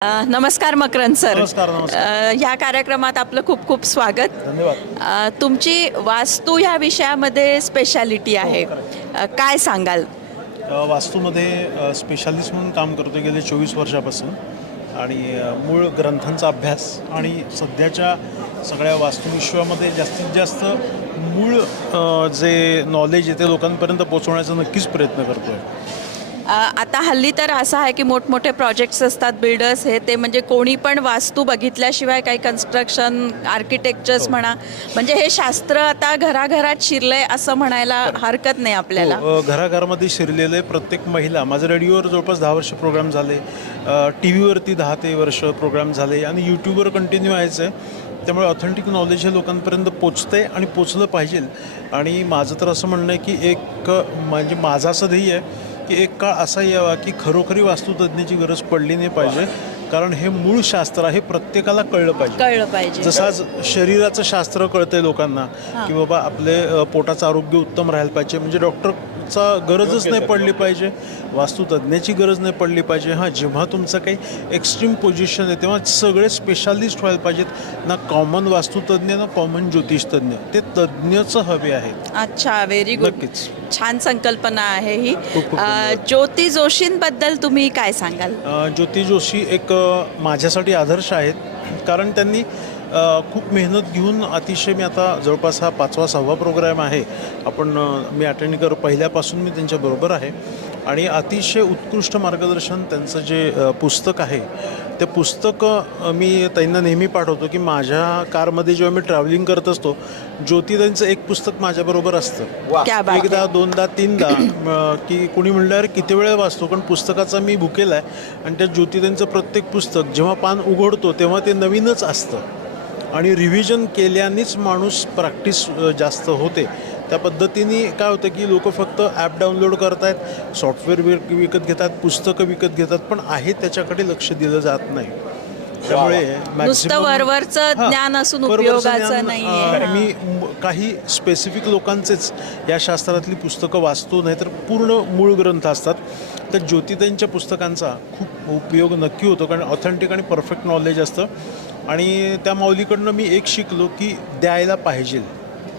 अ, नमस्कार मकरंद सर. नमस्कार, नमस्कार. अ, ह्या कार्यक्रमात आपलं खूप खूप स्वागत. धन्यवाद. अ, तुमची वास्तू ह्या विषयामध्ये स्पेशालिटी आहे. अ, काय सांगाल? अ, वास्तूमध्ये स्पेशालिस्ट म्हणून काम करतो गेले चोवीस वर्षापासून. आणि अ, मूळ ग्रंथांचा अभ्यास आणि सध्याच्या सगळ्या वास्तुविश्वामध्ये जास्तीत जास्त मूळ अ, जे नॉलेज आहे ते लोकांपर्यंत पोहोचवण्याचा नक्कीच प्रयत्न करतो आहे आता हल्ली तर असं आहे की मोठमोठे प्रोजेक्ट्स असतात बिल्डर्स हे ते म्हणजे कोणी पण वास्तू बघितल्याशिवाय काही कन्स्ट्रक्शन आर्किटेक्चर्स म्हणा म्हणजे हे शास्त्र आता घराघरात शिरलंय असं म्हणायला हरकत नाही आपल्याला. हो, अ, घराघरामध्ये शिरलेले प्रत्येक महिला माझं रेडिओवर जवळपास दहा वर्ष प्रोग्राम झाले टी व्हीवरती दहा ते वर्ष प्रोग्राम झाले आणि यूट्यूबवर कंटिन्यू व्हायचं. आहे त्यामुळे ऑथेंटिक नॉलेज हे लोकांपर्यंत पोचतंय आणि पोचलं पाहिजे. आणि माझं तर असं म्हणणं आहे की एक अ, म्हणजे माझं असं ध्येय आहे की एक काळ असा यावा की खरोखरी वास्तुतज्ञाची गरज पडली नाही पाहिजे. कारण हे मूळ शास्त्र आहे प्रत्येकाला कळलं पाहिजे. कळलं पाहिजे. जसं आज शरीराचं शास्त्र कळतंय लोकांना की बाबा आपले अ, पोटाचं आरोग्य उत्तम राहायला पाहिजे. म्हणजे डॉक्टरचा गरजच नाही पडली पाहिजे. वास्तुतज्ञाची गरज नाही पडली पाहिजे. हां जेव्हा तुमचं काही एक्स्ट्रीम पोझिशन आहे तेव्हा सगळे स्पेशालिस्ट व्हायला पाहिजेत. ना कॉमन वास्तुतज्ञ ना कॉमन ज्योतिषतज्ञ. ते तज्ज्ञच हवे आहेत अच्छा व्हेरी गुड नक्कीच. छान संकल्पना आहे ही. खूप खूप अ, ज्योती जोशींबद्दल तुम्ही काय सांगाल? अ, ज्योती जोशी एक माझ्यासाठी आदर्श आहेत. कारण त्यांनी खूप मेहनत घेऊन अतिशय मी आता जवळपास हा पाचवा सहावा प्रोग्राम आहे. आपण मी अटेंड कर पहिल्यापासून मी त्यांच्याबरोबर आहे. आणि अतिशय उत्कृष्ट मार्गदर्शन त्यांचं जे पुस्तक आहे ते पुस्तक मी त्यांना नेहमी पाठवतो की माझ्या कारमध्ये जेव्हा मी ट्रॅव्हलिंग करत असतो ज्योतिदांचं एक पुस्तक माझ्याबरोबर असतं. एकदा. दोनदा तीनदा की कुणी म्हणल्यावर किती वेळ वाचतो पण पुस्तकाचा मी बुकेला आहे आणि त्या ज्योतिदांचं प्रत्येक पुस्तक जेव्हा पान उघडतो तेव्हा ते नवीनच असतं. आणि रिव्हिजन केल्यानेच माणूस प्रॅक्टिस जास्त होते. त्या पद्धतीने काय होतं की लोक फक्त ॲप डाउनलोड करतायत सॉफ्टवेअर विकत घेतात पुस्तकं विकत घेतात पण आहे त्याच्याकडे लक्ष दिलं जात नाही. त्यामुळे वरवरचं ज्ञान असून उपयोगाचं. अ, मी म- काही स्पेसिफिक लोकांचेच या शास्त्रातली पुस्तकं वाचतो नाहीतर पूर्ण मूळ ग्रंथ असतात. तर ज्योतिताईंच्या पुस्तकांचा खूप उपयोग नक्की होतो कारण ऑथेंटिक आणि परफेक्ट नॉलेज असतं. आणि त्या माऊलीकडनं मी एक शिकलो की द्यायला पाहिजे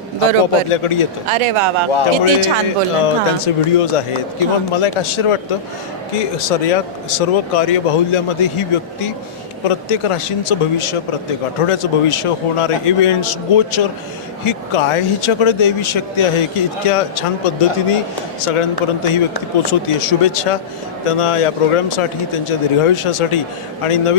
आपोआप बरोबर. आपल्याकडे येतं. अरे वा वा. किती छान अ, बोलला त्यांचे व्हिडिओज आहेत किंवा मला एक आश्चर्य वाटतं की सर्या सर्व कार्यबाहुल्यामध्ये ही व्यक्ती प्रत्येक राशींचं भविष्य प्रत्येक आठवड्याचं भविष्य होणारे इव्हेंट्स गोचर ही काय हिच्याकडे दैवी शक्ती आहे की इतक्या छान पद्धतीने सगळ्यांपर्यंत ही व्यक्ती पोचवते शुभेच्छा त्यांना या प्रोग्रामसाठी त्यांच्या दीर्घायुष्यासाठी आणि नवीन